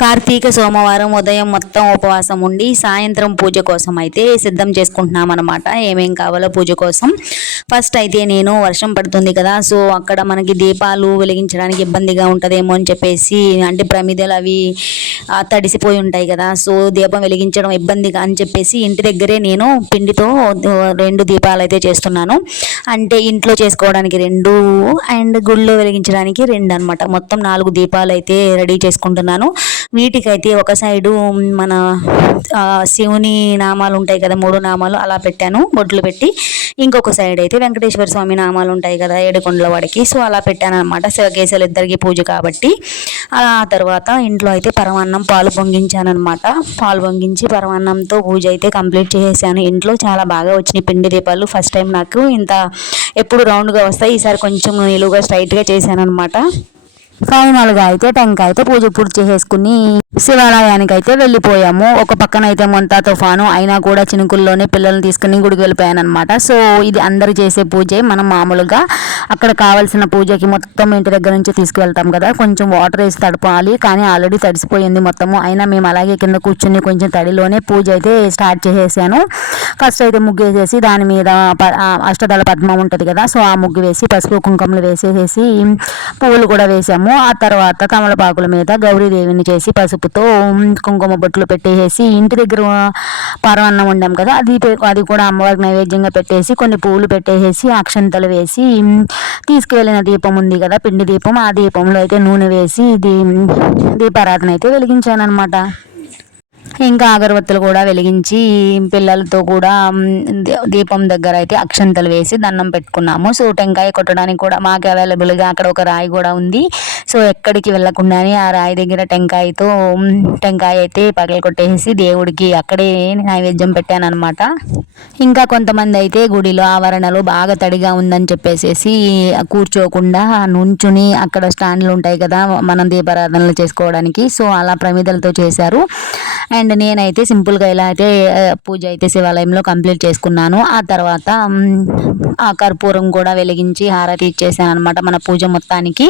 కార్తీక సోమవారం ఉదయం మొత్తం ఉపవాసం ఉండి సాయంత్రం పూజ కోసం అయితే సిద్ధం చేసుకుంటున్నాం అనమాట ఏమేం కావాలో పూజ కోసం. ఫస్ట్ అయితే నేను వర్షం పడుతుంది కదా సో అక్కడ మనకి దీపాలు వెలిగించడానికి ఇబ్బందిగా ఉంటుందేమో అని చెప్పేసి అంటే ప్రమిదలు అవి తడిసిపోయి ఉంటాయి కదా సో దీపం వెలిగించడం ఇబ్బందిగా అని చెప్పేసి ఇంటి దగ్గరే నేను పిండితో రెండు దీపాలు అయితే చేస్తున్నాను. అంటే ఇంట్లో చేసుకోవడానికి రెండు అండ్ గుళ్ళో వెలిగించడానికి రెండు అనమాట మొత్తం నాలుగు దీపాలు అయితే రెడీ చేసుకుంటున్నాను. వీటికైతే ఒక సైడు మన శివుని నామాలు ఉంటాయి కదా మూడు నామాలు అలా పెట్టాను బొట్లు పెట్టి. ఇంకొక సైడ్ అయితే వెంకటేశ్వర స్వామి నామాలు ఉంటాయి కదా ఏడుకొండల వాడికి. సో అలా పెట్టాను అనమాట శివకేశాలు ఇద్దరికి పూజ కాబట్టి. అలా ఆ తర్వాత ఇంట్లో అయితే పరమాన్నం పాలు పొంగించాను అనమాట పాలు పొంగించి పరమాన్నంతో పూజ అయితే కంప్లీట్ చేసేసాను. ఇంట్లో చాలా బాగా వచ్చినాయి పిండి దీపాలు. ఫస్ట్ టైం నాకు ఇంత ఎప్పుడు రౌండ్గా వస్తాయి. ఈసారి కొంచెం నిలువుగా స్ట్రైట్గా చేశాను అనమాట ఫైనల్గా అయితే టెంకాయ అయితే పూజ పూర్తి చేసేసుకుని శివాలయానికి అయితే వెళ్ళిపోయాము. ఒక పక్కన అయితే మొంతా తుఫాను అయినా కూడా చినుకుల్లోనే పిల్లల్ని తీసుకుని గుడికి వెళ్ళిపోయానమాట అనమాట సో ఇది అందరు చేసే పూజే. మనం మామూలుగా అక్కడ కావాల్సిన పూజకి మొత్తం ఇంటి దగ్గర నుంచి తీసుకువెళ్తాం కదా. కొంచెం వాటర్ వేసి తడపాలి. కానీ ఆల్రెడీ తడిసిపోయింది మొత్తము. అయినా మేము అలాగే కింద కూర్చుని కొంచెం తడిలోనే పూజ అయితే స్టార్ట్ చేసేసాను. ఫస్ట్ అయితే ముగ్గు వేసేసి దాని మీద ప- అష్టదళ పద్మం ఉంటుంది కదా. సో ఆ ముగ్గు వేసి పసుపు కుంకుమలు వేసేసేసి పువ్వులు కూడా వేసాము. ఆ తర్వాత తమలపాకుల మీద గౌరీదేవిని చేసి పసుపు పసుపుతో కుంకుమ బొట్లు పెట్టేసి ఇంటి దగ్గర పరవన్నం వండాం కదా అది అది కూడా అమ్మవారికి నైవేద్యంగా పెట్టేసి కొన్ని పూలు పెట్టేసి అక్షంతలు వేసి తీసుకువెళ్ళిన దీపం ఉంది కదా పిండి దీపం ఆ దీపంలో అయితే నూనె వేసి దీ దీపారాధన అయితే వెలిగించాను అనమాట ఇంకా అగరబత్తులు కూడా వెలిగించి పిల్లలతో కూడా దీపం దగ్గర అయితే అక్షంతలు వేసి దండం పెట్టుకున్నాము. సో టెంకాయ కొట్టడానికి కూడా మాకు అవైలబుల్గా అక్కడ ఒక రాయి కూడా ఉంది. సో ఎక్కడికి వెళ్ళకుండానే ఆ రాయి దగ్గర టెంకాయతో టెంకాయ అయితే పగల కొట్టేసి దేవుడికి అక్కడే నైవేద్యం పెట్టాను అనమాట ఇంకా కొంతమంది అయితే గుడిలో ఆవరణలో బాగా తడిగా ఉందని చెప్పేసేసి కూర్చోకుండా నుంచుని అక్కడ స్టాండ్లు ఉంటాయి కదా మనం దీపారాధనలు చేసుకోవడానికి. సో అలా ప్రమిదలతో చేశారు. అండ్ నేనైతే సింపుల్గా ఇలా అయితే పూజ అయితే శివాలయంలో కంప్లీట్ చేసుకున్నాను. ఆ తర్వాత ఆ కర్పూరం కూడా వెలిగించి హారతి ఇచ్చేసాను అనమాట మన పూజ మొత్తానికి.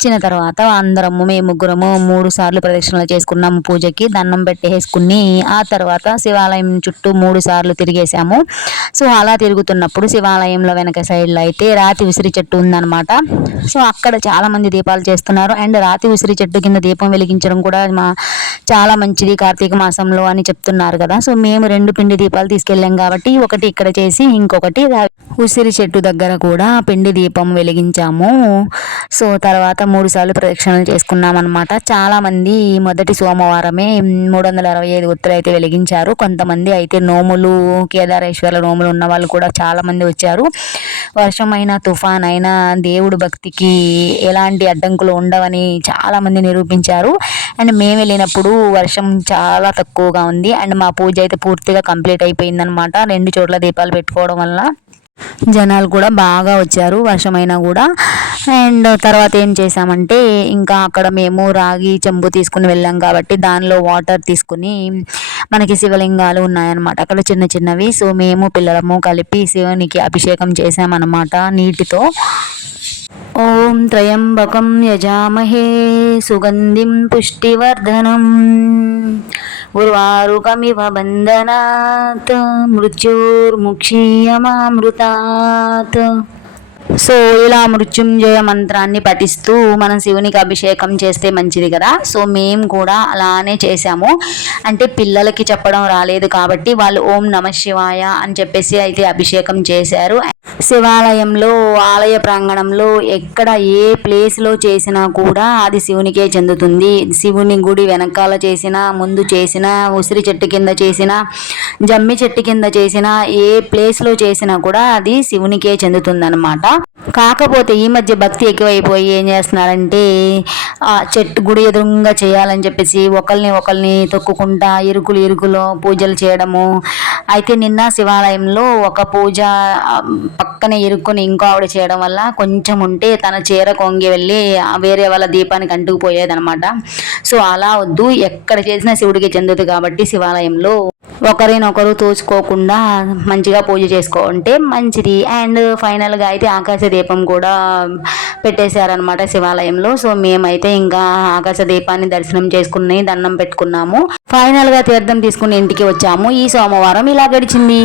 ఇచ్చిన తర్వాత అందరము మేము ముగ్గురము మూడు సార్లు ప్రదక్షిణలు చేసుకున్నాము పూజకి. దండం పెట్టేసుకుని ఆ తర్వాత శివాలయం చుట్టూ మూడు సార్లు తిరిగేసాము సో అలా తిరుగుతున్నప్పుడు శివాలయంలో వెనక సైడ్లో అయితే రాతి ఉసిరి చెట్టు ఉందన్నమాట. సో అక్కడ చాలా మంది దీపాలు చేస్తున్నారు. అండ్ రాతి ఉసిరి చెట్టు కింద దీపం వెలిగించడం కూడా మా చాలా మంచిది కార్తీక మాసంలో అని చెప్తున్నారు కదా. సో మేము రెండు పిండి దీపాలు తీసుకెళ్ళాం కాబట్టి ఒకటి ఇక్కడ చేసి ఇంకొకటి ఉసిరి చెట్టు దగ్గర కూడా పిండి దీపం వెలిగించాము. సో తర్వాత మూడుసార్లు ప్రదక్షిణలు చేసుకున్నాం అనమాట చాలామంది మొదటి సోమవారమే మూడు వందల అరవై ఐదు ఒత్తులు అయితే వెలిగించారు. కొంతమంది అయితే నోములు కేదారేశ్వర నోములు ఉన్న వాళ్ళు కూడా చాలామంది వచ్చారు. వర్షం అయినా తుఫాన్ అయినా దేవుడు భక్తికి ఎలాంటి అడ్డంకులు ఉండవని చాలామంది నిరూపించారు. అండ్ మేము వెళ్ళినప్పుడు వర్షం చాలా తక్కువగా ఉంది. అండ్ మా పూజ అయితే పూర్తిగా కంప్లీట్ అయిపోయిందనమాట రెండు చోట్ల దీపాలు పెట్టుకోవడం వల్ల. జనాలు కూడా బాగా వచ్చారు వర్షమైనా కూడా. అండ్ తర్వాత ఏం చేసామంటే ఇంకా అక్కడ మేము రాగి చెంబు తీసుకుని వెళ్ళాం కాబట్టి దానిలో వాటర్ తీసుకుని మనకి శివలింగాలు ఉన్నాయన్నమాట. అక్కడ చిన్న చిన్నవి. సో మేము పిల్లలము కలిపి శివునికి అభిషేకం చేసామన్నమాట నీటితో. ఓం త్రయంబకం యజామహే సుగంధిం పుష్టివర్ధనం. उर्वारुकमिव बंधनात मृत्युर्मुक्षीयमामृतात। సో ఇలా మృత్యుంజయ మంత్రాన్ని పఠిస్తూ మనం శివునికి అభిషేకం చేస్తే మంచిది కదా. సో మేము కూడా అలానే చేసాము అంటే పిల్లలకి చెప్పడం రాలేదు కాబట్టి వాళ్ళు ఓం నమ శివాయ అని చెప్పేసి అయితే అభిషేకం చేశారు. శివాలయంలో ఆలయ ప్రాంగణంలో ఎక్కడ ఏ ప్లేస్లో చేసినా కూడా అది శివునికే చెందుతుంది. శివుని గుడి వెనకాల చేసినా ముందు చేసిన ఉసిరి చెట్టు కింద చేసిన జమ్మి చెట్టు కింద చేసినా ఏ ప్లేస్లో చేసినా కూడా అది శివునికే చెందుతుందన్నమాట. కాకపోతే ఈ మధ్య భక్తి ఎక్కువైపోయి ఏం చేస్తున్నారంటే ఆ చెట్టు గుడి ఎదురుగా చేయాలని చెప్పేసి ఒకరిని ఒకరిని తొక్కుకుంటా ఇరుకులు ఇరుకులో పూజలు చేయడము. అయితే నిన్న శివాలయంలో ఒక పూజ పక్కనే ఇరుక్కుని ఇంకో ఆవిడ చేయడం వల్ల కొంచెం ఉంటే తన చీర కొంగి వెళ్ళి వేరే వాళ్ళ దీపానికి అంటుకుపోయేదనమాట సో అలా వద్దు ఎక్కడ చేసినా శివుడికి చెందదు కాబట్టి శివాలయంలో ఒకరినొకరు తోచుకోకుండా మంచిగా పూజ చేసుకోంటే మంచిది. అండ్ ఫైనల్గా అయితే ఆకాశ దీపం కూడా పెట్టేశారనమాట శివాలయంలో. సో మేమైతే ఇంకా ఆకాశ దీపాన్ని దర్శనం చేసుకుని దండం పెట్టుకున్నాము. ఫైనల్గా తీర్థం తీసుకుని ఇంటికి వచ్చాము. ఈ సోమవారం ఇలా గడిచింది.